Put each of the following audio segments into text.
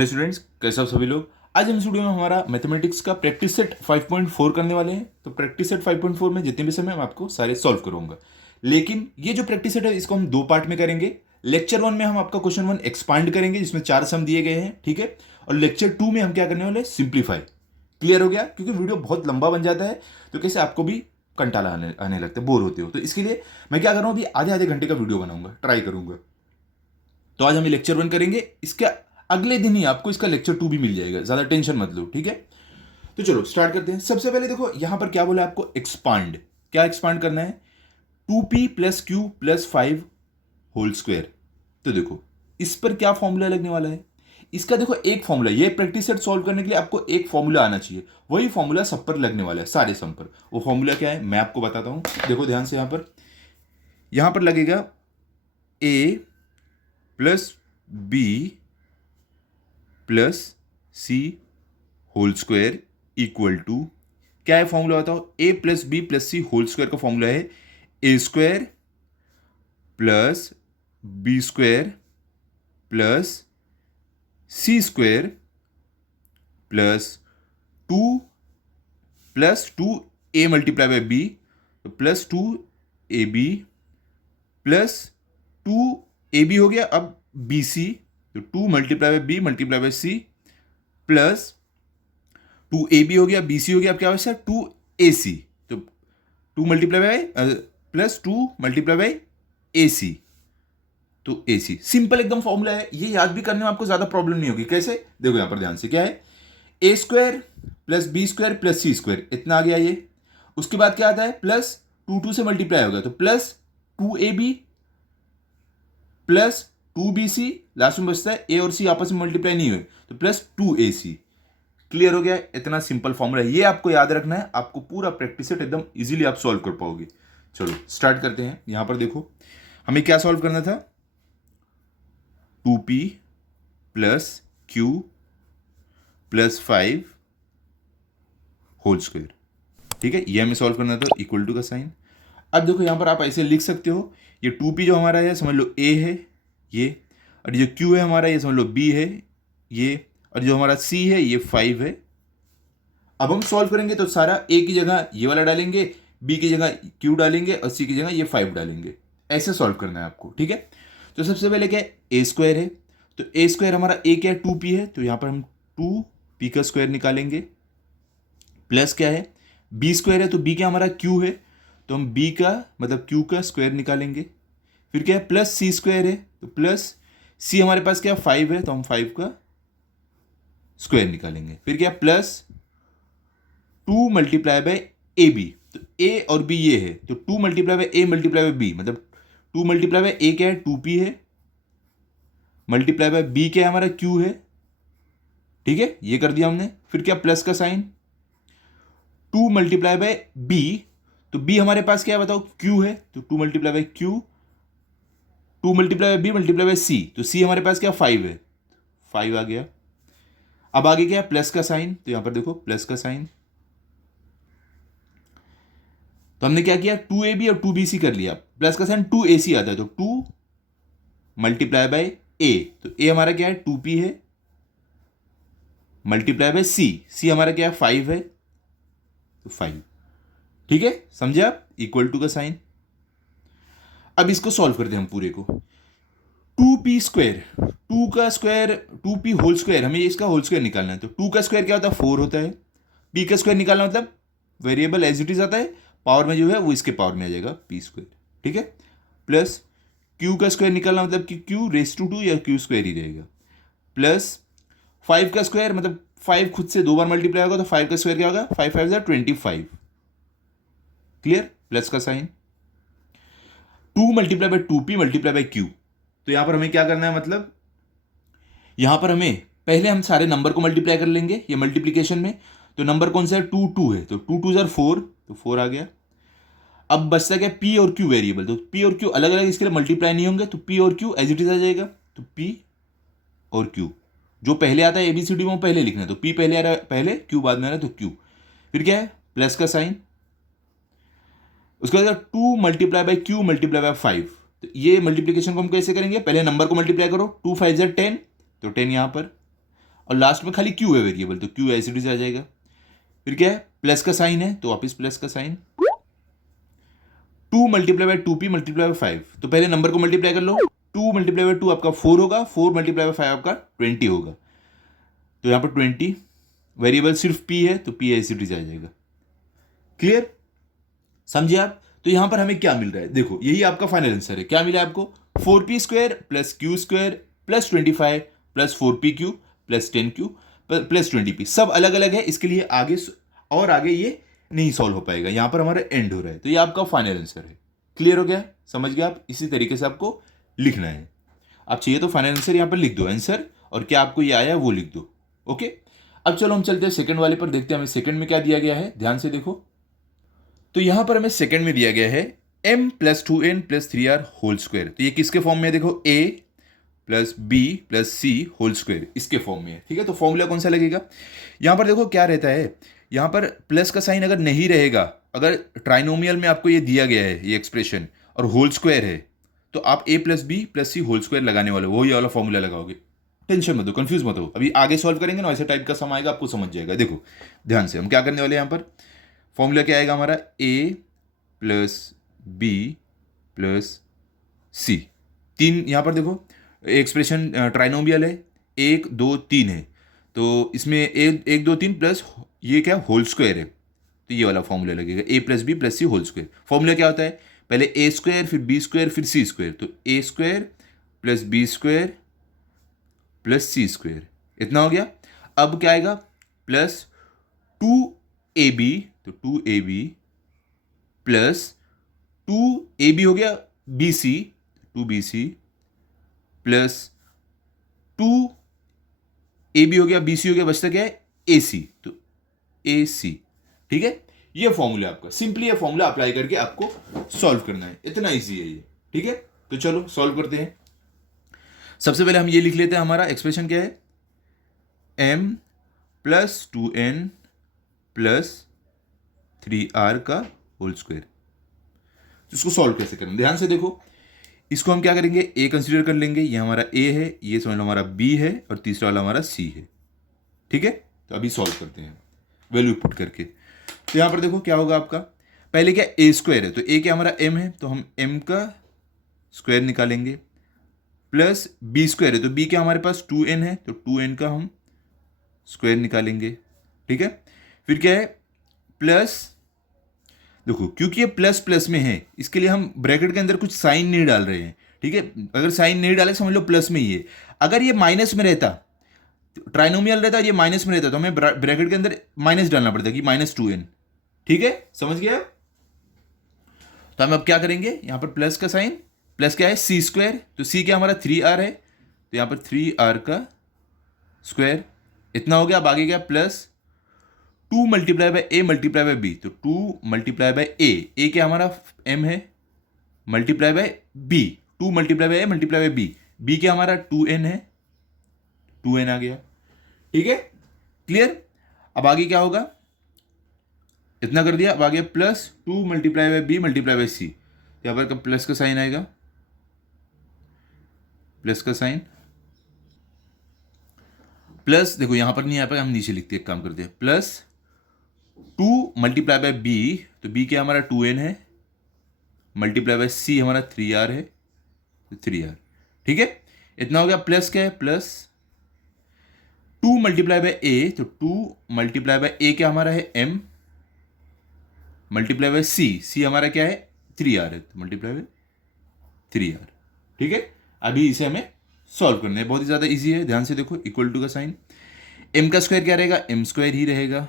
Hello students, कैसे हो सभी लोग। आज हम इस वीडियो में हमारा मैथमेटिक्स का प्रैक्टिस सेट 5.4 करने वाले हैं। तो प्रैक्टिस सेट 5.4 में जितने भी समय मैं आपको सारे सॉल्व करूंगा, लेकिन ये जो प्रैक्टिस सेट है इसको हम दो पार्ट में करेंगे। लेक्चर 1 में हम आपका क्वेश्चन 1 एक्सपांड करेंगे जिसमें 4 सम दिए गए हैं, ठीक है। और लेक्चर 2 में हम क्या करने वाले, सिंप्लीफाई। क्लियर हो गया? क्योंकि वीडियो बहुत लंबा बन जाता है तो कैसे आपको भी कंटाला आने लगता है, बोर होते हो। तो इसके लिए मैं क्या कर रहा हूँ, अभी आधे आधे घंटे का वीडियो बनाऊंगा, ट्राई करूंगा। तो आज हम लेक्चर 1 करेंगे, इसके अगले दिन ही आपको इसका लेक्चर 2 भी मिल जाएगा, ज्यादा टेंशन मत लो, ठीक है। तो चलो स्टार्ट करते हैं। सबसे पहले देखो यहां पर क्या बोला आपको, एक्सपांड। क्या एक्सपांड करना है? 2p plus Q plus 5 whole square. तो देखो इस पर क्या फॉर्मूला लगने वाला है। इसका देखो एक फॉर्मूला, ये प्रैक्टिस सेट सॉल्व करने के लिए आपको एक फॉर्मूला आना चाहिए, वही फॉर्मूला सब पर लगने वाला है, सारे सम पर। वो फॉर्मूला क्या है मैं आपको बताता हूं, देखो ध्यान से। यहां पर लगेगा a plus B plus C whole square equal to, क्या है फॉर्मूला बताओ। A plus B plus C whole square का फॉर्मूला है A square plus B square plus C square two plus two A multiply by B, तो plus 2ab plus 2ab हो गया अब B C, तो 2 multiply by B multiply by C plus 2ab हो गया, bc हो गया, अब क्या बचा 2ac, तो 2 multiply by plus 2 multiply bye ac, तो ac। सिंपल एकदम फॉर्मूला है, ये याद भी करने में आपको ज्यादा प्रॉब्लम नहीं होगी। कैसे? देखो यहां पर ध्यान से, क्या है A square plus B square plus C square, इतना आ गया ये। उसके बाद क्या आता है, प्लस 2 से मल्टीप्लाई होगा, तो plus 2ab plus 2bc, last में बचता है ए और सी आपस में मल्टीप्लाई नहीं हुए, तो प्लस 2ac। क्लियर हो गया? इतना सिंपल फॉर्मूला है, ये आपको याद रखना है, आपको पूरा प्रैक्टिस सेट एकदम इजीली आप सॉल्व कर पाओगे। चलो स्टार्ट करते हैं। यहां पर देखो हमें क्या सॉल्व करना था, 2p plus Q plus 5 whole square, ठीक है, ये हमें सॉल्व करना था, इक्वल टू का साइन। अब देखो यहां पर आप ऐसे लिख सकते हो, ये 2p जो हमारा है समझ लो a है ये, और ये जो q है हमारा ये समझ लो b है ये, और जो हमारा c है ये 5 है। अब हम सॉल्व करेंगे तो सारा a की जगह ये वाला डालेंगे, b की जगह q डालेंगे और c की जगह ये 5 डालेंगे। ऐसे सॉल्व करना है आपको, ठीक है। तो सबसे पहले क्या है, a स्क्वायर है, तो a स्क्वायर हमारा a क्या है 2p है, तो यहां पर हम 2p का स्क्वायर निकालेंगे। प्लस क्या है, b स्क्वायर है, तो b क्या हमारा q है, तो हम b का मतलब q का स्क्वायर निकालेंगे। फिर क्या है, प्लस c स्क्वायर है, तो प्लस c हमारे पास क्या 5 है, तो हम 5 का स्क्वायर निकालेंगे। फिर क्या, plus 2 multiply by A B, तो a और b ये है, तो 2 multiply by a multiply by b, मतलब 2 मल्टीप्लाई बाय a क्या है 2p है, मल्टीप्लाई बाय b क्या है हमारा q है, ठीक है, ये कर दिया हमने। फिर क्या, प्लस का साइन, 2 मल्टीप्लाई बाय b, तो b हमारे पास क्या है बताओ q है, तो 2 multiply by q, 2 multiply by b multiply by c, तो c हमारे पास क्या 5 है, 5 आ गया। अब आगे क्या है, प्लस का साइन, तो यहां पर देखो प्लस का साइन, तो हमने क्या किया 2ab और 2bc कर लिया, प्लस का साइन 2ac आता है, तो 2 मल्टीप्लाई बाय a, तो a हमारा क्या है 2p है, मल्टीप्लाई बाय c हमारा क्या है 5 है, तो 5, ठीक है, समझे आप, इक्वल टू का साइन। अब इसको सॉल्व करते हैं हम पूरे को, 2p स्क्वायर, 2 का स्क्वायर 2p होल स्क्वायर, हमें इसका होल स्क्वायर निकालना है, तो 2 का स्क्वायर क्या होता है 4 होता है, p का स्क्वायर निकालना मतलब वेरिएबल एज इट इज आता है, पावर में जो है वो इसके पावर में आ जाएगा p स्क्वायर, ठीक है। प्लस q का स्क्वायर निकालना मतलब कि q रेस टू 2 या q स्क्वायर ही रहेगा, प्लस 5 का स्क्वायर मतलब 5 खुद से 2 बार मल्टीप्लाई होगा, तो 5 का स्क्वायर क्या होगा 5 5 25, क्लियर, प्लस का sign, 2 multiply by 2p multiply by q, तो यहां पर हमें क्या करना है, मतलब यहां पर हमें पहले हम सारे नंबर को मल्टीप्लाई कर लेंगे, ये मल्टीप्लीकेशन में, तो नंबर कौन सा है 2 2 है, तो 2 2 जार 4, तो 4 आ गया। अब बचता क्या p और q वेरिएबल, तो p और q अलग अलग इसके लिए मल्टीप्लाई नहीं होंगे, तो p और q एज इट इज आ जाएगा, तो p और q जो पहले आता है एबीसीडी में वो पहले लिखना है, तो p पहले आ रहा है पहले, q बाद में आ रहा है, तो q। फिर क्या है, प्लस का साइन, उसके बाद 2 multiply by q multiply by 5, तो ये मल्टीप्लीकेशन को हम कैसे करेंगे, पहले नंबर को मल्टीप्लाई करो, 2 5 जार 10, तो 10 यहां पर। और लास्ट में खाली क्यू है वेरिएबल, तो क्यू एज इट इज आ जाएगा। फिर क्या है, प्लस का साइन है तो वापिस प्लस का sign, 2 multiply by 2p multiply by 5, तो पहले नंबर को मल्टीप्लाई कर लो, 2 मल्टीप्लाई बाय 2 आपका 4 होगा, 4 मल्टीप्लाई बाय 5 आपका 20 होगा, तो यहाँ पर 20, वेरिएबल सिर्फ p है तो p एज इट इज आ जाएगा। क्लियर, समझे आप? तो यहां पर हमें क्या मिल रहा है, देखो यही आपका फाइनल आंसर है। क्या मिला आपको, 4p² plus Q square plus 25 plus 4p³ plus 10q plus 20p, सब अलग अलग है, इसके लिए आगे और आगे ये नहीं सॉल्व हो पाएगा, यहां पर हमारा एंड हो रहा है, तो ये आपका फाइनल आंसर है। क्लियर हो गया, समझ गया आप? इसी तरीके से आपको लिखना है। आप चाहिए तो फाइनल आंसर यहां पर लिख दो, आंसर और क्या आपको ये आया वो लिख दो। ओके, अब चलो हम चलते हैं सेकंड वाले पर, देखते हैं हमें सेकंड में क्या दिया गया है, ध्यान से देखो। तो यहां पर हमें सेकंड में दिया गया है m plus 2n plus 3r whole square, तो ये किसके फॉर्म में है, देखो a plus B plus C whole square, इसके फॉर्म में है। ठीक है, तो फॉर्मूला कौन सा लगेगा, यहां पर देखो क्या रहता है, यहां पर प्लस का साइन अगर नहीं रहेगा, अगर ट्राइनोमियल में आपको ये दिया गया है ये एक्सप्रेशन और होल स्क्वायर है, तो आप a plus B plus C whole square लगाने वाले, वही वाला फॉर्मूला लगाओगे। टेंशन मत हो, कंफ्यूज मत हो, अभी आगे सॉल्व करेंगे ना, ऐसे टाइप का सम आएगा, आपको समझ जाएगा। देखो ध्यान से हम क्या करने वाले हैं, यहाँ पर फॉर्मूला क्या आएगा हमारा, a प्लस बी प्लस सी, तीन यहाँ पर देखो एक्सप्रेशन ट्राइनोमियल है, 1 2 3 है, तो इसमें 1 2 3 प्लस ये क्या होल स्क्वायर है, तो ये वाला फॉर्मूला लगेगा, a plus B plus C whole square. Formula क्या होता है, पहले a स्क्वायर फिर b स्क्वायर फिर c स्क्वायर, तो a square plus B square plus C square, इतना हो गया। अब क्या आएगा, प्लस 2ab, तो 2ab प्लस 2ab हो गया bc, 2bc प्लस 2ab हो गया bc हो गया, बचता क्या है ac, तो ac। ठीक है, ये फॉर्मूला आपका, सिंपली ये फॉर्मूला अप्लाई करके आपको सॉल्व करना है, इतना इजी है ये। ठीक है, तो चलो सॉल्व करते हैं। सबसे पहले हम ये लिख लेते हैं, हमारा एक्सप्रेशन क्या है, m plus 2n plus 3r का होल स्क्वायर। इसको सॉल्व कैसे करें, ध्यान से देखो, इसको हम क्या करेंगे, a कंसीडर कर लेंगे, ये हमारा a है, ये समझ लो हमारा b है, और तीसरा वाला हमारा c है। ठीक है, तो अभी सॉल्व करते हैं वैल्यू पुट करके। तो यहां पर देखो क्या होगा आपका, पहले क्या a स्क्वायर है, तो a क्या हमारा m है, तो हम m का स्क्वायर निकालेंगे, प्लस b स्क्वायर है, तो b क्या हमारे पास 2n है, तो 2n का हम स्क्वायर निकालेंगे। ठीक है, फिर क्या है, प्लस, देखो क्योंकि ये प्लस प्लस में है, इसके लिए हम ब्रैकेट के अंदर कुछ साइन नहीं डाल रहे हैं। ठीक है, अगर साइन नहीं डाले समझ लो प्लस में ही है, अगर ये माइनस में रहता, ट्राइनोमियल रहता, ये माइनस में रहता, तो हमें ब्रैकेट के अंदर माइनस डालना पड़ता कि -2n। ठीक है, समझ गया? तो हम अब क्या करेंगे, यहां पर प्लस का साइन, प्लस क्या है सी स्क्वायर, तो सी क्या हमारा 3r है, तो यहां पर 3r का स्क्वायर, इतना हो गया। अब आगे क्या, plus 2 multiply by a multiply by b, तो 2 मल्टीप्लाई बाय a क्या हमारा m है, multiply by b, 2 multiply by a multiply by b क्या हमारा 2n है, 2n आ गया। ठीक है, क्लियर? अब आगे क्या होगा, इतना कर दिया, अब आगे plus 2 multiply by b multiply by c, यहां पर प्लस का साइन आएगा, प्लस का साइन, प्लस देखो यहां पर नहीं आ पाएगा, हम नीचे लिखते हैं, एक काम करते हैं, प्लस 2 मल्टीप्लाई बाय b, तो b क्या हमारा 2n है, मल्टीप्लाई बाय c हमारा 3r है, तो 3r। ठीक है, इतना हो गया। प्लस क्या है, प्लस 2 मल्टीप्लाई बाय a, तो 2 मल्टीप्लाई बाय a क्या हमारा है m, मल्टीप्लाई बाय c हमारा क्या है 3r है, तो मल्टीप्लाई बाय 3r। ठीक है, अभी इसे हमें सॉल्व करना है, बहुत ही ज्यादा इजी है, ध्यान से देखो, इक्वल टू का साइन, m का स्क्वायर क्या रहेगा, m स्क्वायर ही रहेगा।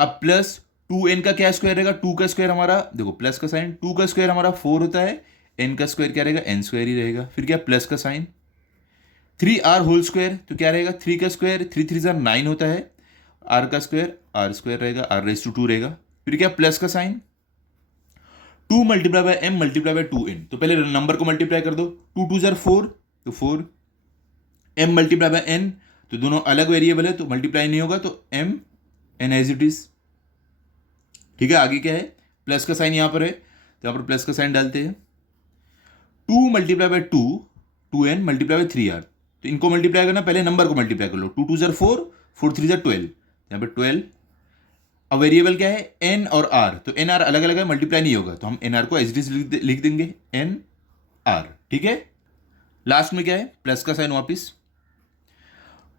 अब प्लस 2n का क्या स्क्वायर रहेगा, 2 का स्क्वायर हमारा, देखो प्लस का साइन, 2 का स्क्वायर हमारा 4 होता है, n का स्क्वायर क्या रहेगा, n स्क्वायर ही रहेगा। फिर क्या, प्लस का साइन, 3r होल स्क्वायर, तो क्या रहेगा, 3 का स्क्वायर 3 3 9 होता है, r का स्क्वायर r स्क्वायर रहेगा, r⁻²2 रहेगा। फिर क्या, प्लस का sign, 2 multiply by m multiply by 2n, तो पहले नंबर को मल्टीप्लाई कर दो, 2 2 4, तो 4, m मल्टीप्लाई बाय n, तो दोनों अलग वेरिएबल है तो मल्टीप्लाई नहीं होगा, तो m n as it is. ठीक है, आगे क्या है, प्लस का साइन यहां पर है, तो यहां पर प्लस का साइन डालते हैं, 2 multiply by 2 2n multiply by 3r, तो इनको मल्टीप्लाई करना, पहले नंबर को मल्टीप्लाई कर लो, 2 2 ज़र 4, 4 3 ज़र 12, यहाँ पे 12। अब वेरिएबल क्या है, एन और आर, तो एन आर अलग अलग है, मल्टीप्लाई नहीं होगा, तो हम एन आर को एज इट इज लिख देंगे, एन आर। ठीक है, लास्ट में क्या है, प्लस का साइन वापिस,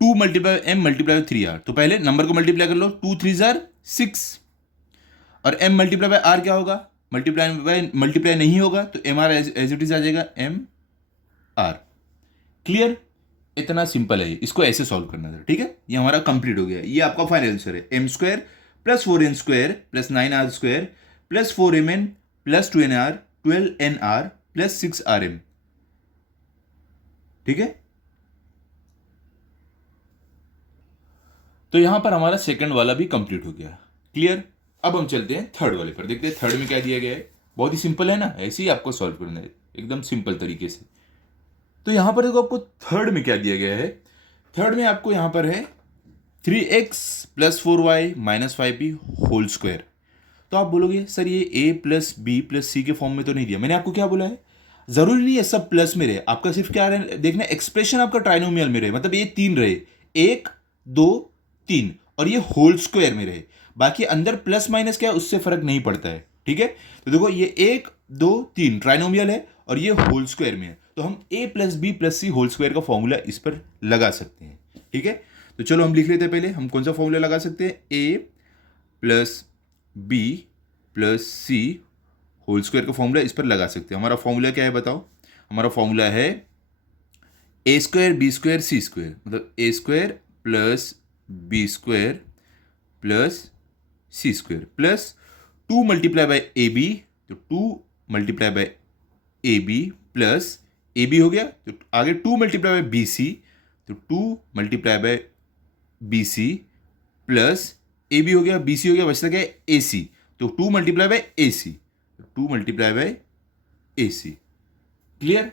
2 मल्टीप्लाई एम मल्टीप्लाई 3 आर, तो पहले नंबर को मल्टीप्लाई कर लो, 2 3 ज़र 6, और एम मल्टीप्लाई बाय आर क्या होगा, मल्टीप्लाई नहीं होगा, तो M R as it is आ जाएगा, एम आर। क्लियर, इतना सिंपल है, इसको ऐसे सॉल्व करना था। ठीक है, ये हमारा कंप्लीट हो गया, ये आपका फाइनल आंसर है, M square plus 4n square plus 9r square plus 4mn plus 2nr 12nr plus 6rm। ठीक है, तो यहां पर हमारा सेकंड वाला भी कंप्लीट हो गया। क्लियर, अब हम चलते हैं थर्ड वाले पर, देखते हैं थर्ड में क्या दिया गया है। बहुत ही सिंपल है ना, ऐसे ही आपको सॉल्व करना है एकदम सिंपल तरीके से। तो यहां पर देखो आपको थर्ड में क्या दिया गया है, थर्ड में आपको यहां पर है 3x plus 4y minus 5p whole square. तो आप बोलोगे सर ये a प्लस बी प्लस सी के फॉर्म में तो नहीं दिया, मैंने आपको क्या बोला है, जरूरी नहीं है सब प्लस में रहे, आपका सिर्फ क्या देखना, एक्सप्रेशन आपका ट्राइनोमियल में रहे, मतलब ये 3 रहे, 1 2 3, और ये होल स्क्वायर में रहे, बाकी अंदर प्लस माइनस क्या है उससे फर्क नहीं पड़ता है। ठीक है, तो देखो ये 1 2 3 ट्राइनोमियल है और ये होल स्क्वायर में है, तो हम a plus B plus C whole square का फॉर्मूला इस पर लगा सकते हैं। ठीक है, तो चलो हम लिख लेते हैं, पहले हम कौन सा फॉर्मूला लगा सकते हैं, a plus B plus C whole square का फॉर्मूला इस पर लगा सकते हैं। हमारा फॉर्मूला क्या है बताओ, हमारा फॉर्मूला है A square B square C square, मतलब A square plus B square plus C square plus 2 multiply by A B, तो 2 multiply by A B plus A B हो गया, तो आगे 2 मल्टीप्लाई बाय बी सी, तो 2 multiply by B C plus A B हो गया, B C हो गया, बचता क्या है ए सी, तो 2 multiply by A C, 2 multiply by A C. Clear,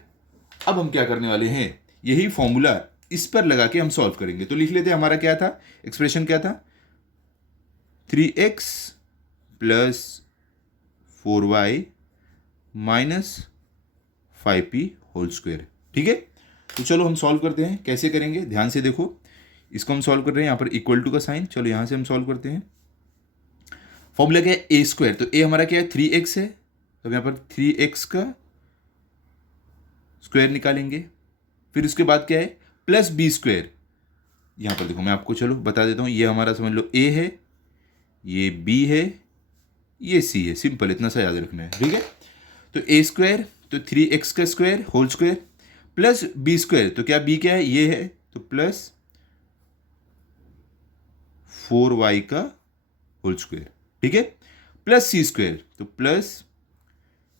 अब हम क्या करने वाले हैं, यही फॉर्मूला इस पर लगा के हम सॉल्व करेंगे। तो लिख लेते हैं, हमारा क्या था, एक्सप्रेशन क्या था, 3x plus 4y minus 5p whole square. ठीक है, तो चलो हम सॉल्व करते हैं, कैसे करेंगे ध्यान से देखो, इसको हम सॉल्व कर रहे हैं, यहाँ पर इक्वल टू का साइन, चलो यहाँ से हम सॉल्व करते हैं। फॉर्मूला क्या है, ए स्क्वायर, तो ए हमारा क्या है 3x है, तो यहाँ पर 3x का स्क्वायर निकालेंगे, फिर उसके बाद क्या है प्लस बी स्क्वायर, यहाँ पर देखो मैं आपको चलो बता देता हूँ, ये हमारा समझ लो a है, ये b है, ये c है, सिंपल इतना सा याद रखना है। ठीक है, तो a स्क्वायर तो 3x का square whole square plus B square, तो क्या b क्या है ये है, तो प्लस 4y का होल स्क्वायर। ठीक है, प्लस सी स्क्वायर, तो प्लस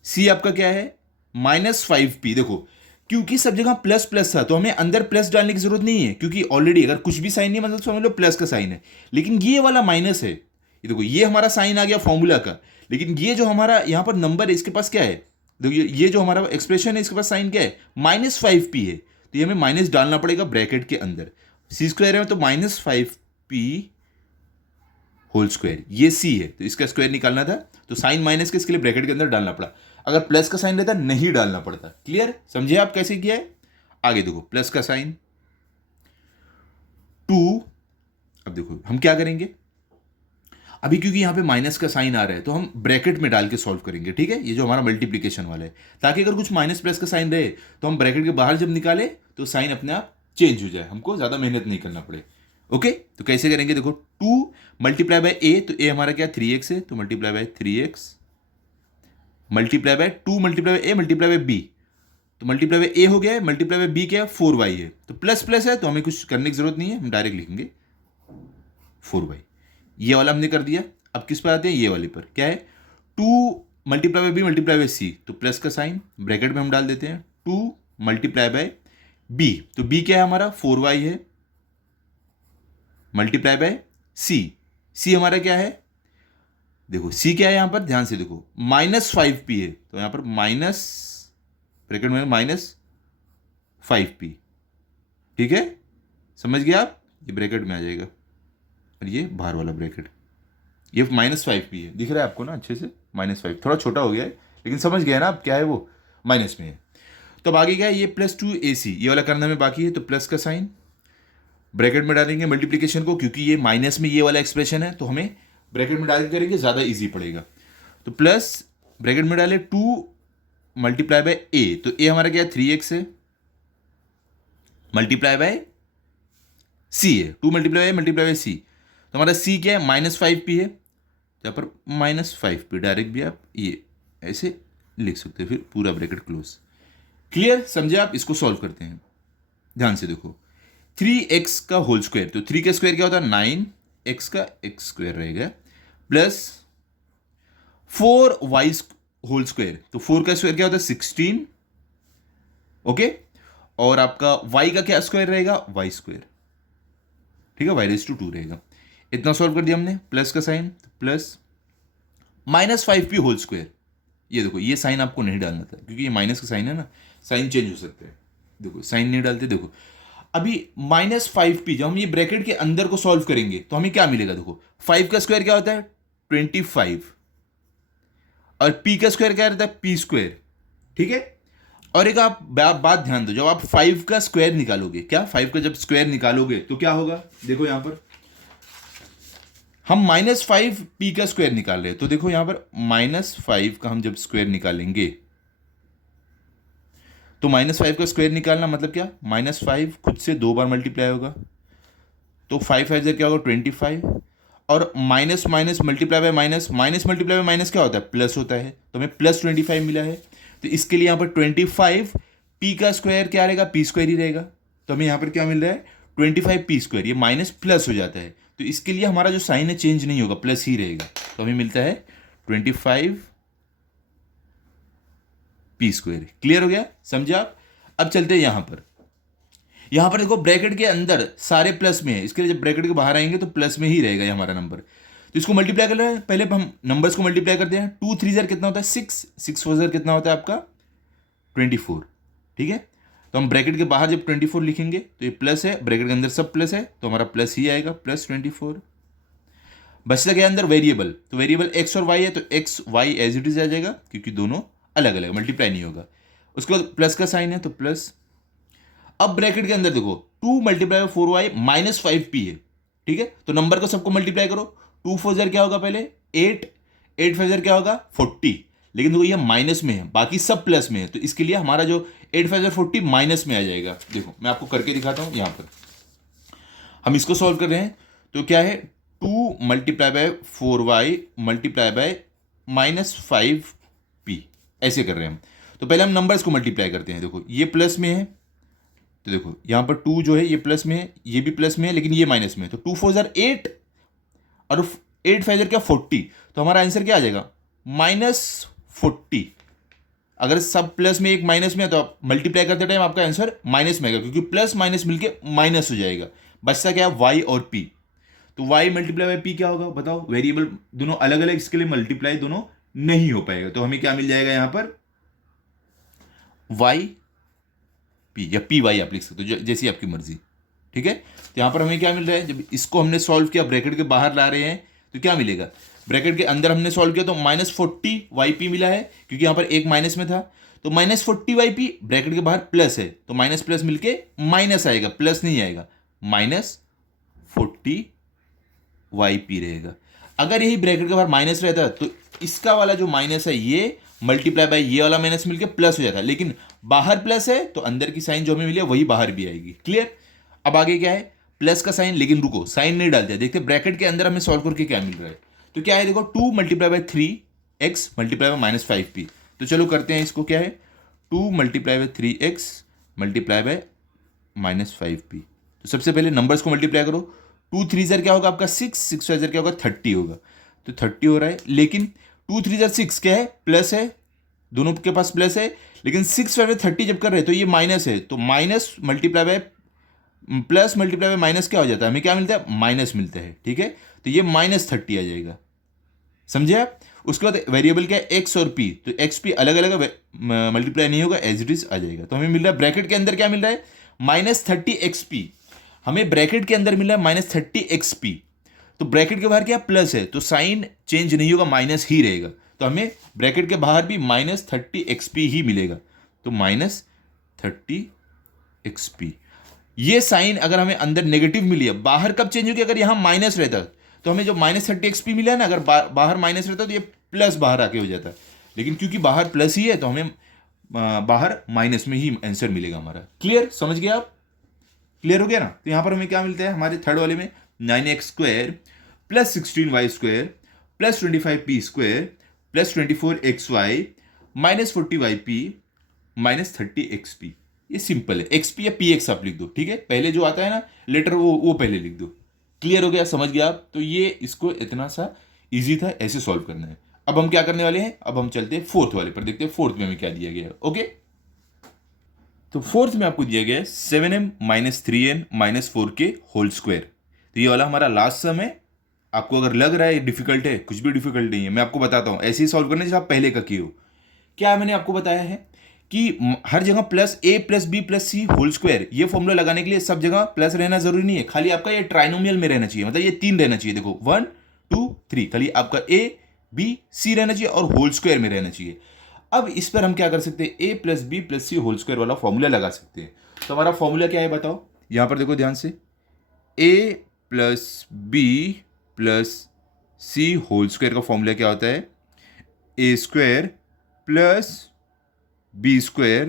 सी आपका क्या है माइनस 5p। देखो क्योंकि सब जगह प्लस प्लस था तो हमें अंदर प्लस डालने की जरूरत नहीं है, क्योंकि ऑलरेडी अगर कुछ भी साइन नहीं मतलब समझ लो प्लस का साइन है, लेकिन ये वाला माइनस है, ये देखो ये हमारा साइन आ गया फॉर्मूला का, लेकिन ये जो हमारा यहाँ पर नंबर है इसके पास क्या है, देखो ये जो हमारा एक्सप्रेशन है इसके पास साइन क्या है माइनस 5p है, तो ये हमें माइनस डालना पड़ेगा ब्रैकेट के अंदर, सी स्क्वायर है तो माइनस 5p होल स्क्वायर, ये सी है तो इसका स्क्वायर निकालना था, तो साइन माइनस के इसके लिए ब्रैकेट के अंदर डालना पड़ा, अगर प्लस का साइन रहता नहीं डालना पड़ता। क्लियर, समझे आप कैसे किया है, आगे देखो प्लस का साइन 2, अब देखो हम क्या करेंगे, अभी क्योंकि यहां पे माइनस का साइन आ रहा है तो हम ब्रैकेट में डाल के सॉल्व करेंगे। ठीक है, ये जो हमारा मल्टीप्लीकेशन वाला है, ताकि अगर कुछ माइनस प्लस का साइन रहे तो हम ब्रैकेट के बाहर जब निकाले तो साइन अपने आप चेंज हो जाए, हमको ज्यादा मेहनत नहीं करना पड़े। ओके, तो कैसे करेंगे, देखो 2 मल्टीप्लाई बाय ए, तो ए हमारा क्या 3x है, तो multiply by 3x multiply by 2 multiply by A multiply by B, तो मल्टीप्लाई बाय ए हो गया है, मल्टीप्लाई बाय बी क्या है 4y है, तो प्लस प्लस है तो हमें कुछ करने की जरूरत नहीं है, हम डायरेक्ट लिखेंगे 4y। ये वाला हमने कर दिया, अब किस पर आते हैं, ये वाले पर, क्या है 2 multiply by B multiply by C, तो प्लस का साइन ब्रैकेट में हम डाल देते हैं, 2 मल्टीप्लाई बाय बी, तो बी क्या है हमारा 4y है, मल्टीप्लाई बाय सी, सी हमारा क्या है, देखो सी क्या है यहां पर ध्यान से देखो माइनस 5p है, तो यहां पर माइनस ब्रैकेट में माइनस 5p। ठीक है, समझ गया आप, ये ब्रैकेट में आ जाएगा और ये बाहर वाला ब्रैकेट, ये माइनस 5p है, दिख रहा है आपको ना अच्छे से, माइनस 5 थोड़ा छोटा हो गया है लेकिन समझ गया ना आप क्या है वो माइनस में है। तो अब आगे क्या है, ये +2ac ये वाला करना में बाकी है, तो प्लस का साइन ब्रैकेट में डालेंगे मल्टीप्लिकेशन को, क्योंकि ये माइनस में ये वाला एक्सप्रेशन है तो हमें ब्रैकेट में डाल के करेंगे, ज़्यादा ईजी पड़ेगा। तो प्लस ब्रैकेट में डाले 2 मल्टीप्लाई बाय ए, तो ए हमारा क्या है 3x है, मल्टीप्लाई बाय सी है, 2 मल्टीप्लाई बाय सी, तो हमारा सी क्या है -5p है, यहाँ पर -5p डायरेक्ट भी आप ये ऐसे लिख सकते हो, फिर पूरा ब्रैकेट क्लोज। क्लियर, समझे आप? इसको सॉल्व करते हैं, ध्यान से देखो। 3x का होल स्क्वायर, तो 3 का स्क्वायर क्या होता है 9, x का x स्क्वायर रहेगा, प्लस 4y होल स्क्वायर, तो 4 का स्क्वायर क्या होता है 16, ओके, और आपका y का क्या स्क्वायर रहेगा y स्क्वायर, ठीक है, y⁻² रहेगा। इतना सॉल्व कर दिया हमने, प्लस का sign, plus -5p whole square, ये देखो ये साइन आपको नहीं डालना था क्योंकि ये माइनस का साइन है ना, साइन चेंज हो सकते हैं, देखो साइन नहीं डालते। देखो अभी -5p जब हम ये ब्रैकेट के अंदर को सॉल्व करेंगे तो हमें क्या मिलेगा, देखो 5 का स्क्वायर क्या होता है 25, और p का स्क्वायर क्या रहता है p², ठीक है। और एक आप बात ध्यान दो, जब आप 5 का स्क्वायर निकालोगे, क्या 5 का जब स्क्वायर निकालोगे तो क्या होगा, देखो यहां पर हम -5p का स्क्वायर निकाल रहे हैं, तो देखो यहां पर -5 का हम जब स्क्वायर निकालेंगे तो -5 का स्क्वायर निकालना मतलब क्या, -5 खुद से 2 बार मल्टीप्लाई होगा, तो 5 क्या होगा 25, और minus minus multiply by minus, minus multiply by minus क्या होता है प्लस होता है, तो हमें +25 मिला है। तो इसके लिए यहाँ पर 25 p का स्क्वायर क्या रहेगा p² ही रहेगा, तो हमें यहाँ पर क्या मिल रहा है 25 p², ये माइनस प्लस हो जाता है, तो इसके लिए हमारा जो साइन है चेंज नहीं होगा, प्लस ही रहेगा, तो हमें मिलता है 25 p²। क्लियर हो गया, समझे आप? अब चलते हैं यहां पर देखो ब्रैकेट के अंदर सारे प्लस में है, इसके लिए जब ब्रैकेट के बाहर आएंगे तो प्लस में ही रहेगा ये हमारा नंबर, तो इसको मल्टीप्लाई कर रहे हैं, पहले हम नंबर्स को मल्टीप्लाई करते हैं। 2 3 ज़र कितना होता है 6, 6 4 ज़र कितना होता है आपका 24, ठीक है। तो हम ब्रैकेट के बाहर जब 24 लिखेंगे तो ये प्लस है, ब्रैकेट के अंदर सब प्लस है तो हमारा प्लस ही आएगा, +24। बचता गया अंदर वेरिएबल, तो वेरिएबल x और y है, तो x y as it is आ जाएगा क्योंकि दोनों अलग अलग मल्टीप्लाई नहीं होगा। उसके बाद प्लस का साइन है तो प्लस। अब ब्रैकेट के अंदर देखो 2 मल्टीप्लाई 4y -5p है, ठीक है, तो नंबर को सबको मल्टीप्लाई करो, 2 4 ज़र क्या होगा पहले 8, 8 5 ज़र क्या होगा 40, लेकिन देखो ये माइनस में है, बाकी सब प्लस में है, तो इसके लिए हमारा जो 8 5 ज़र 40 माइनस में आ जाएगा। देखो मैं आपको करके दिखाता हूँ, यहाँ पर हम इसको सॉल्व कर रहे हैं, तो क्या है 2 multiply bye 4y multiply by -5p, ऐसे कर रहे हैं हम। तो पहले हम नंबर्स को मल्टीप्लाई करते हैं, देखो ये प्लस में है, तो देखो यहाँ पर 2 जो है ये प्लस में है, ये भी प्लस में है, लेकिन ये माइनस में है, तो 2 4 ज़र 8 और 8 5 ज़र क्या 40, तो हमारा आंसर क्या आ जाएगा -40। अगर सब प्लस में एक माइनस में है तो आप मल्टीप्लाई करते टाइम आपका आंसर माइनस में आएगा, क्योंकि प्लस माइनस मिलके माइनस हो जाएगा। बचता क्या y और p, तो y मल्टीप्लाई बाय p क्या होगा बताओ, वेरिएबल दोनों अलग अलग, इसके लिए मल्टीप्लाई दोनों नहीं हो पाएगा, तो हमें क्या मिल जाएगा यहाँ पर y p या py आप लिख सकते हो, जैसी आपकी मर्जी, ठीक है। तो यहाँ पर हमें क्या मिल रहा है, जब इसको हमने सॉल्व किया ब्रैकेट के बाहर ला रहे हैं तो क्या मिलेगा, ब्रैकेट के अंदर हमने सॉल्व किया तो -40 yp मिला है, क्योंकि यहाँ पर एक माइनस में था, तो -40 yp, ब्रैकेट के बाहर प्लस है तो माइनस प्लस मिलके माइनस आएगा, प्लस नहीं आएगा, -40 yp रहेगा। अगर यही ब्रैकेट के बाहर माइनस रहता तो इसका वाला जो माइनस है ये मल्टीप्लाई बाय ये वाला माइनस मिलके प्लस हो जाता, लेकिन बाहर प्लस है तो अंदर की साइन जो हमें मिली है वही बाहर भी आएगी। क्लियर? अब आगे क्या है प्लस का साइन, लेकिन रुको साइन नहीं डालते, देखते ब्रैकेट के अंदर हमें सॉल्व करके क्या मिल रहा है, तो क्या है देखो 2 multiply by 3x multiply bye -5p, तो चलो करते हैं इसको, क्या है 2 multiply by 3x multiply bye -5p, तो सबसे पहले नंबर्स को मल्टीप्लाई करो, 2 3 ज़र क्या होगा आपका 6, 6 5 ज़र क्या होगा 30 होगा, तो 30 हो रहा है, लेकिन 2 3 ज़र 6 क्या है प्लस है, दोनों के पास प्लस है, लेकिन 6 5 30 जब कर रहे हैं तो ये माइनस है, तो minus multiply by plus multiply by minus क्या हो जाता है, हमें क्या मिलता है माइनस मिलता है, ठीक है, तो ये -30 आ जाएगा, समझे आप। उसके बाद वेरिएबल क्या है x और p, तो x p अलग अलग मल्टीप्लाई नहीं होगा, एज इट इज आ जाएगा, तो हमें मिल रहा है ब्रैकेट के अंदर क्या मिल रहा है -30xp, हमें ब्रैकेट के अंदर मिल रहा है -30xp, तो ब्रैकेट के बाहर क्या प्लस है तो साइन चेंज नहीं होगा, माइनस ही रहेगा, तो हमें ब्रैकेट के बाहर भी -30xp ही मिलेगा, तो 30xp। ये साइन अगर हमें अंदर नेगेटिव मिली है, बाहर कब चेंज होगी? अगर यहाँ माइनस रहता तो हमें जो -30xp मिला है ना, अगर बाहर माइनस रहता तो ये प्लस बाहर आके हो जाता, लेकिन क्योंकि बाहर प्लस ही है तो हमें बाहर माइनस में ही आंसर मिलेगा हमारा। क्लियर? समझ गए आप? क्लियर हो गया ना? तो यहां पर हमें क्या मिलता है हमारे थर्ड वाले में? 9x² plus 16y² plus 25p² plus 24xy minus 40yp minus 30xp। ये सिंपल है, xp या px आप लिख दो, ठीक है? पहले जो आता है ना लेटर वो पहले लिख दो। क्लियर हो गया? समझ गया आप? तो ये इसको इतना सा इजी था, ऐसे सॉल्व करना है। अब हम क्या करने वाले हैं? अब हम चलते हैं फोर्थ वाले पर, देखते हैं फोर्थ में हमें क्या दिया गया है। ओके, तो फोर्थ में आपको दिया गया है 7m minus 3n minus 4k whole square. तो ये वाला हमारा लास्ट सम है। आपको अगर लग रहा है डिफिकल्ट है, कुछ भी डिफिकल्ट नहीं है, मैं आपको बताता हूं, ऐसे ही सॉल्व करना जैसे आप पहले का किए हो। क्या मैंने आपको बताया है कि हर जगह plus a plus B plus C whole square, ये फॉर्मूला लगाने के लिए सब जगह प्लस रहना जरूरी नहीं है, खाली आपका ये ट्राइनोमियल में रहना चाहिए, मतलब ये 3 रहना चाहिए। देखो 1 2 3, खाली आपका a b c रहना चाहिए और होल स्क्वायर में रहना चाहिए। अब इस पर हम क्या कर सकते हैं? a plus B plus C whole square वाला फॉर्मूला लगा सकते हैं। तो हमारा फॉर्मूला क्या है बताओ? यहां पर देखो ध्यान से, a plus B plus C whole square का फॉर्मूला क्या होता है? a square plus B square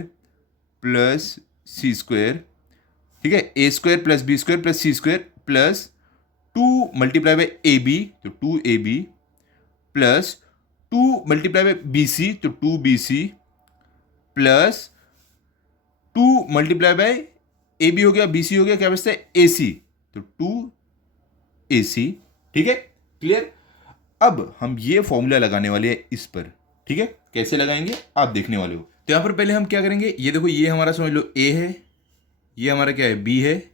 plus C square, ठीक है? A square plus B square plus C square plus 2 multiply by A B, तो 2ab plus 2 multiply by B C, तो 2bc plus 2 multiply by A B हो गया, B C हो गया, क्या बचता है? ए सी, तो 2ac। ठीक है? क्लियर? अब हम ये फॉर्मूला लगाने वाले हैं इस पर, ठीक है? कैसे लगाएंगे आप देखने वाले हो। तो यहां पर पहले हम क्या करेंगे? ये देखो, ये हमारा समझ लो a है, ये हमारा क्या है? b है,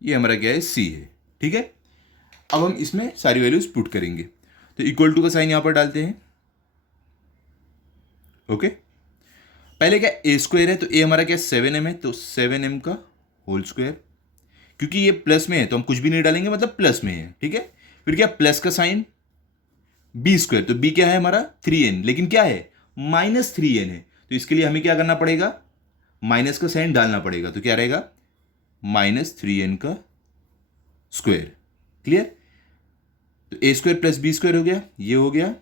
ये हमारा क्या है? c है, ठीक है? अब हम इसमें सारी वैल्यूज पुट करेंगे, तो इक्वल टू का साइन यहां पर डालते हैं। ओके, पहले क्या a स्क्वायर है, तो a हमारा क्या? 7m है, तो 7m का होल स्क्वायर। क्योंकि ये प्लस में है तो हम कुछ भी नहीं डालेंगे, मतलब प्लस में है, ठीक है? फिर क्या? प्लस का साइन, b स्क्वायर, तो b क्या है हमारा? 3n, लेकिन क्या है? -3n है, तो इसके लिए हमें क्या करना पड़ेगा? माइनस का साइन डालना पड़ेगा, तो क्या रहेगा? -3n का स्क्वायर। क्लियर? तो a square plus B square हो गया, ये हो गया,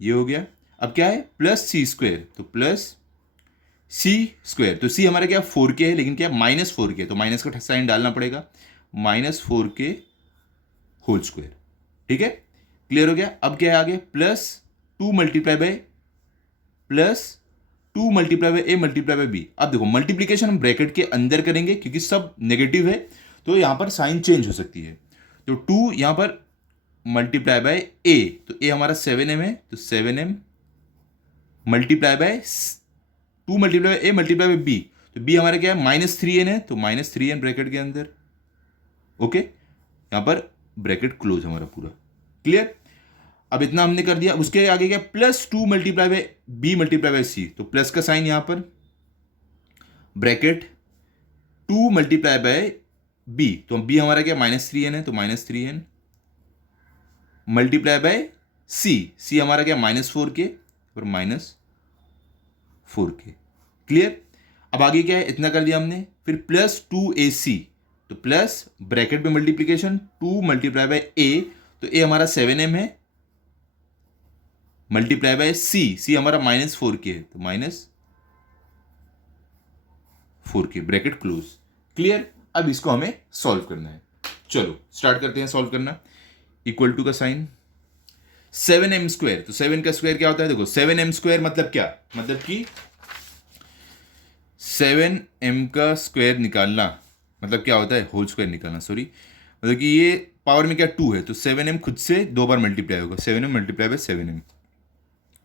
ये हो गया। अब क्या है? प्लस सी स्क्वायर, तो प्लस सी स्क्वायर, तो सी हमारा क्या? 4k है, लेकिन क्या? -4k, तो माइनस का साइन डालना पड़ेगा, -4k होल स्क्वायर। ठीक है? क्लियर हो गया? अब क्या है आगे? Plus 2 multiply by plus 2 multiply by A multiply by B. अब देखो, मल्टीप्लीकेशन हम ब्रैकेट के अंदर करेंगे क्योंकि सब नेगेटिव है, तो यहां पर साइन चेंज हो सकती है। तो 2 यहां पर मल्टीप्लाई बाय ए, तो ए हमारा 7m है, तो 7m multiply by 2 multiply by A multiply by B, तो बी हमारा क्या है? -3n है, तो -3n ब्रैकेट के अंदर। ओके, यहां पर ब्रैकेट क्लोज हमारा पूरा। क्लियर? अब इतना हमने कर दिया। उसके आगे क्या? Plus 2 multiply by B multiply by C, तो प्लस का साइन यहां पर, ब्रैकेट 2 मल्टीप्लाई बाय बी, तो बी हमारा क्या? -3n है, तो -3n मल्टीप्लाई बाय सी, सी हमारा क्या? -4k और -4k। क्लियर? अब आगे क्या है? इतना कर दिया हमने। फिर प्लस 2ac, तो प्लस ब्रैकेट में मल्टीप्लीकेशन 2 मल्टीप्लाई बाय ए, तो ए हमारा 7m है, मल्टीप्लाई बाय सी, सी हमारा -4k है, तो -4k ब्रैकेट क्लोज। क्लियर? अब इसको हमें सॉल्व करना है। चलो स्टार्ट करते हैं सॉल्व करना। इक्वल टू का साइन, 7m स्क्वायर, तो 7 का स्क्वायर क्या होता है? देखो 7m स्क्वायर मतलब क्या? मतलब कि 7m का स्क्वायर निकालना मतलब क्या होता है? होल स्क्वायर निकालना, सॉरी, मतलब कि ये पावर में क्या? 2 है, तो 7m खुद से 2 बार मल्टीप्लाई होगा, 7m मल्टीप्लाई बाय 7m,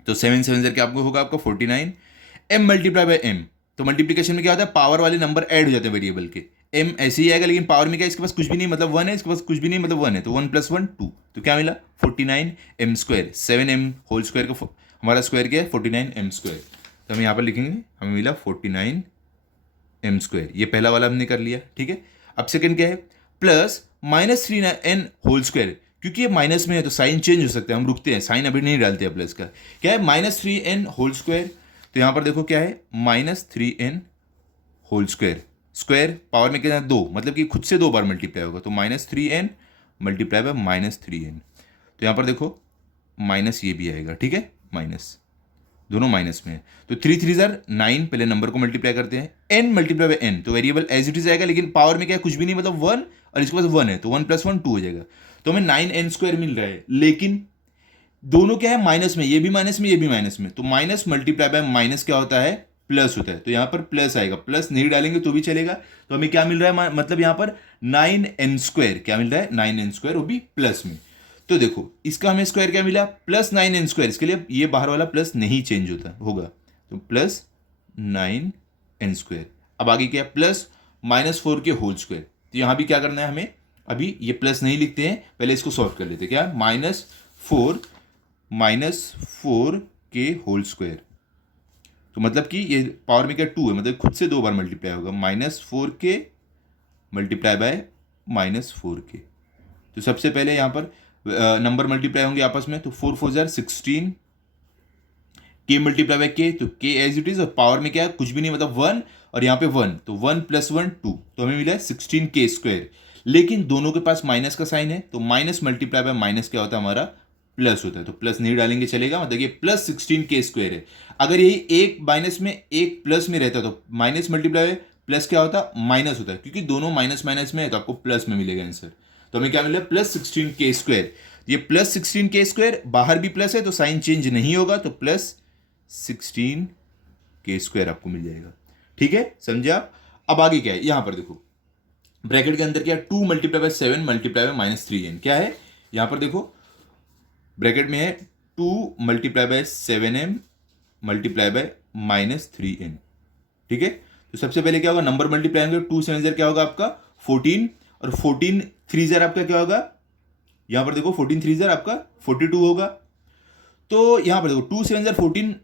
तो 7 7 क्या आपको होगा? आपका 49 m मल्टीप्लाई बाय m, तो मल्टीप्लीकेशन में क्या होता है? पावर वाले नंबर ऐड हो जाते हैं वेरिएबल के। m ऐसे ही आएगा, लेकिन पावर में क्या? इसके पास कुछ भी नहीं, मतलब 1 है, इसके पास कुछ भी नहीं, मतलब 1 है, तो 1 + 1 2, तो क्या मिला? 49 m square. 7m whole square का हमारा स्क्वायर क्या है? 49 m स्क्वायर, तो हम यहाँ पर लिखेंगे, हमें मिला 49 m स्क्वायर। ये पहला वाला हमने कर लिया, ठीक है? अब सेकंड क्या है? प्लस -3n होल स्क्वायर, क्योंकि ये माइनस में है तो साइन चेंज हो सकता है, हम रुकते हैं, साइन अभी नहीं डालते हैं प्लस का। क्या है? -3n होल स्क्वायर, तो यहां पर देखो क्या है? -3n whole square, square power में कितना 2, मतलब कि खुद से 2 बार मल्टीप्लाई होगा, तो -3n मल्टीप्लाई बाय -3n। तो यहाँ पर देखो माइनस ये भी आएगा, ठीक है, माइनस, दोनों माइनस में है। तो 3 3 जार 9, पहले नंबर को मल्टीप्लाई करते हैं, n मल्टीप्लाई बाय n, तो वेरिएबल एज इट इज आएगा, लेकिन पावर में क्या है, कुछ भी नहीं, मतलब 1, और इसके पास 1 है, तो 1 + 1 2 हो जाएगा। तो हमें 9n² मिल रहा है, लेकिन दोनों क्या है, माइनस में, ये भी माइनस में, ये भी माइनस में, तो माइनस मल्टीप्लाई बाय माइनस क्या होता है, प्लस होता है। तो यहाँ पर प्लस आएगा, प्लस नहीं डालेंगे तो भी चलेगा। तो हमें क्या मिल रहा है, मतलब यहाँ पर 9n², क्या मिल रहा है, 9n², वो भी प्लस में। तो देखो इसका हमें स्क्वायर क्या मिला, +9n², इसके लिए ये बाहर वाला प्लस नहीं चेंज होता होगा, तो +9n²। अब आगे क्या, प्लस -4 के होल स्क्वायर। तो यहाँ भी क्या करना है हमें, अभी ये प्लस नहीं लिखते हैं, पहले इसको सॉल्व कर लेते हैं। क्या, -4 के होल स्क्वायर, तो मतलब कि ये पावर में क्या 2 है, मतलब खुद से 2 बार मल्टीप्लाई होगा, -4 के मल्टीप्लाई बाय -4 के। तो सबसे पहले यहाँ पर नंबर मल्टीप्लाई होंगे आपस में, तो 4 4 जार 16 के मल्टीप्लाई बाय के, तो के एज इट इज, और पावर में क्या है, कुछ भी नहीं, मतलब 1, और यहाँ पे 1, तो 1 + 1 2, तो हमें मिला है 16k²। लेकिन दोनों के पास माइनस का साइन है, तो माइनस मल्टीप्लाई बाय माइनस क्या होता है हमारा, प्लस होता है। तो प्लस नहीं डालेंगे चलेगा, मतलब ये +16k² है। अगर यही एक माइनस में एक प्लस में रहता तो माइनस मल्टीप्लाई बाय प्लस क्या होता, माइनस होता है, क्योंकि दोनों माइनस माइनस में है, तो आपको प्लस में मिलेगा आंसर। तो हमें क्या मिला, +16k²। ये +16k², बाहर भी प्लस है तो साइन चेंज नहीं होगा, तो +16k² आपको मिल जाएगा। ठीक है, समझे आप। अब आगे क्या है, यहां पर देखो ब्रैकेट के अंदर क्या, 2 multiply bye 7 multiply by -3n, क्या है, यहां पर देखो ब्रैकेट में है 2 multiply bye 7m multiply bye -3n। ठीक है, तो सबसे पहले क्या होगा, नंबर मल्टीप्लाई होंगे, 2 7 क्या होगा आपका 14, और 14 3 आपका क्या होगा, यहां पर देखो 14 3 आपका 42 होगा। तो यहां पर देखो 2 7 14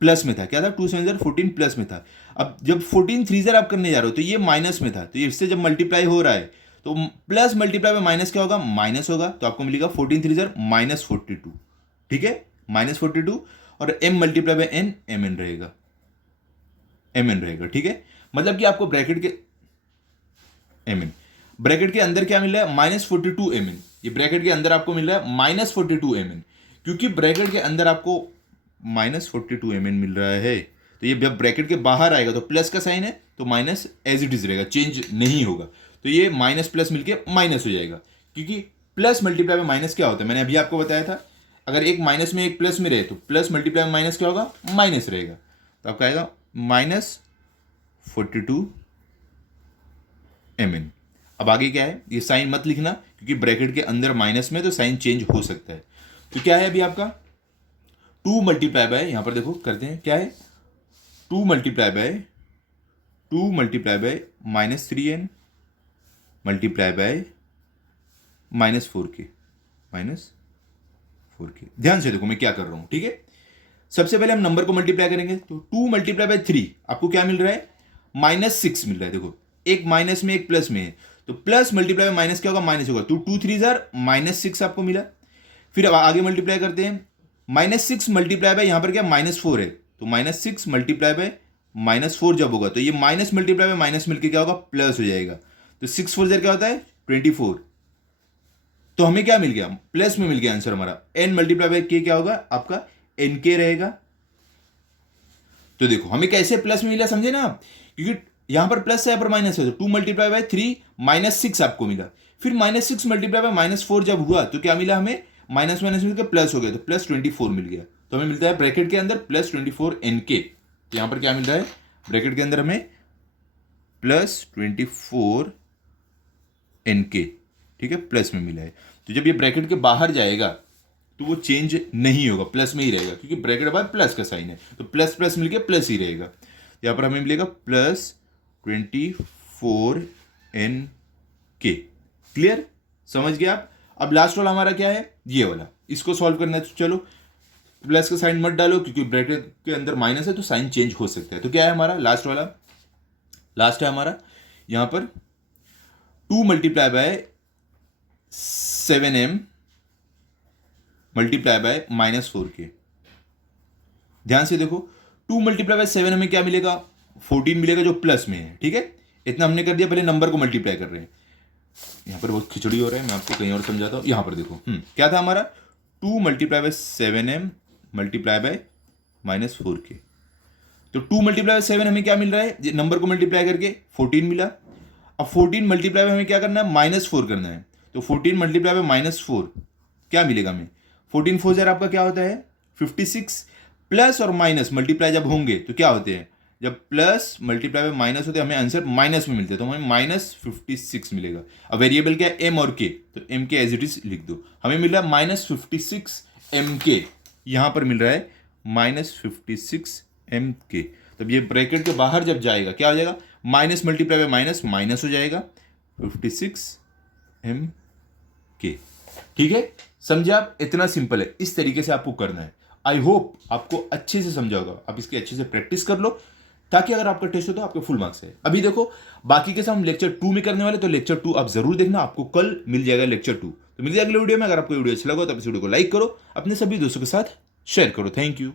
प्लस में था, क्या था, 2 7 14 प्लस में था। अब जब 14 3 आप करने जा रहे हो तो ये माइनस में था, तो इससे जब मल्टीप्लाई हो रहा है तो प्लस मल्टीप्लाई में माइनस क्या होगा, माइनस होगा, तो आपको मिलेगा 14 3 -42। ठीक है, -42, और m multiply bye n mn रहेगा, mn रहेगा। ठीक है, मतलब कि आपको ब्रैकेट के mn, ब्रैकेट के अंदर क्या मिल रहा है, -42 mn, ये ब्रैकेट के अंदर आपको मिल रहा है -42 mn, क्योंकि ब्रैकेट के अंदर आपको -42 mn मिल रहा है। तो ये जब ब्रैकेट के बाहर आएगा तो प्लस का साइन है, तो माइनस एज इट इज रहेगा, चेंज नहीं होगा। तो ये माइनस प्लस मिलके माइनस हो जाएगा, क्योंकि प्लस मल्टीप्लाई में माइनस क्या होता है, मैंने अभी आपको बताया था, अगर एक माइनस में एक प्लस में रहे तो प्लस मल्टीप्लाई में माइनस क्या होगा, माइनस रहेगा। तो आपका आएगा -42 mn। अब आगे क्या है, ये साइन मत लिखना, क्योंकि ब्रैकेट के अंदर माइनस में तो साइन चेंज हो सकता है। तो क्या है अभी आपका 2 मल्टीप्लाई बाय, यहां पर देखो करते हैं, क्या है 2 multiply bye -3n multiply by -4k, -4k। ध्यान से देखो मैं क्या कर रहा हूं, ठीक है। सबसे पहले हम नंबर को मल्टीप्लाई करेंगे, तो 2 मल्टीप्लाई बाय 3 आपको क्या मिल रहा है, -6 मिल रहा है। देखो एक माइनस में एक प्लस में है, तो प्लस मल्टीप्लाई बाय माइनस क्या होगा, माइनस होगा, तो 2 3 -6 आपको मिला। फिर अब आगे मल्टीप्लाई करते हैं, -6 मल्टीप्लाई बाय, यहां पर क्या -4 है, तो -6 मल्टीप्लाई बाय -4 जब होगा तो ये माइनस मल्टीप्लाई बाय माइनस मिलकर क्या होगा, प्लस हो जाएगा। तो 6 4 क्या होता है 24। तो हमें क्या मिल गया, प्लस में मिल गया आंसर हमारा। n मल्टीप्लाई बाय के क्या होगा आपका nk रहेगा। तो देखो हमें कैसे प्लस में मिला, समझे ना आप, क्योंकि यहां पर प्लस है, यहाँ पर माइनस है, तो 2 मल्टीप्लाई बाय 3 -6 आपको मिला। फिर -6 मल्टीप्लाई बाय -4 जब हुआ तो क्या मिला हमें, माइनस माइनस मिलकर प्लस हो गया, तो +24 मिल गया। तो हमें मिलता है ब्रैकेट के अंदर +24 nk। तो यहां पर क्या मिल रहा है, ब्रैकेट के अंदर हमें +24 nk, ठीक है, प्लस में मिला है। तो जब ये ब्रैकेट के बाहर जाएगा तो वो चेंज नहीं होगा, प्लस में ही रहेगा, क्योंकि ब्रैकेट के बाद प्लस का साइन है, तो प्लस प्लस मिलके प्लस ही रहेगा। यहां पर हमें मिलेगा +24 nk। क्लियर, समझ गए आप। अब लास्ट वाला हमारा क्या है, ये वाला, इसको सॉल्व करना है। तो चलो प्लस का साइन मत डालो, क्योंकि ब्रैकेट के अंदर माइनस है तो साइन चेंज हो सकता है। तो क्या है हमारा लास्ट वाला, लास्ट है हमारा यहां पर 2 multiply bye 7m multiply bye -4k। ध्यान से देखो 2 मल्टीप्लाई बाय 7 हमें क्या मिलेगा, 14 मिलेगा जो प्लस में है, ठीक है। इतना हमने कर दिया, पहले नंबर को मल्टीप्लाई कर रहे हैं। यहाँ पर बहुत खिचड़ी हो रहा है, मैं आपको कहीं और समझाता हूँ। यहाँ पर देखो क्या था हमारा, 2 multiply bye 7m multiply bye -4k। तो 2 मल्टीप्लाई बाय 7 हमें क्या मिल रहा है, नंबर को मल्टीप्लाई करके 14 मिला। अब 14 मल्टीप्लाई बाय हमें क्या करना है, -4 करना है। तो 14 मल्टीप्लाई बाय -4 क्या मिलेगा हमें, 14 4 ज़र आपका क्या होता है 56, प्लस और माइनस मल्टीप्लाई जब होंगे तो क्या होते हैं, जब प्लस मल्टीप्लाई बाय माइनस होते हैं हमें आंसर माइनस में मिलते हैं, तो हमें -56 मिलेगा। अब वेरिएबल क्या है, एम और के, तो एम के एज इट इज लिख दो। हमें मिल रहा है -56 MK, यहाँ पर मिल रहा है -56 MK। तब ये ब्रैकेट के बाहर जब जाएगा क्या हो जाएगा, minus multiply by minus minus हो जाएगा 56 MK। ठीक है, समझे आप, इतना सिंपल है, इस तरीके से आपको करना है। आई होप आपको अच्छे से समझा होगा, आप इसकी अच्छे से प्रैक्टिस कर लो, ताकि अगर आपका टेस्ट हो तो आपके फुल मार्क्स है। अभी देखो बाकी के सब हम लेक्चर 2 में करने वाले, तो लेक्चर 2 आप जरूर देखना, आपको कल मिल जाएगा लेक्चर 2। तो मिल जाएगा अगले वीडियो में। अगर आपको वीडियो अच्छा लगा तो इस वीडियो को लाइक करो, अपने सभी दोस्तों के साथ शेयर करो। Thank you.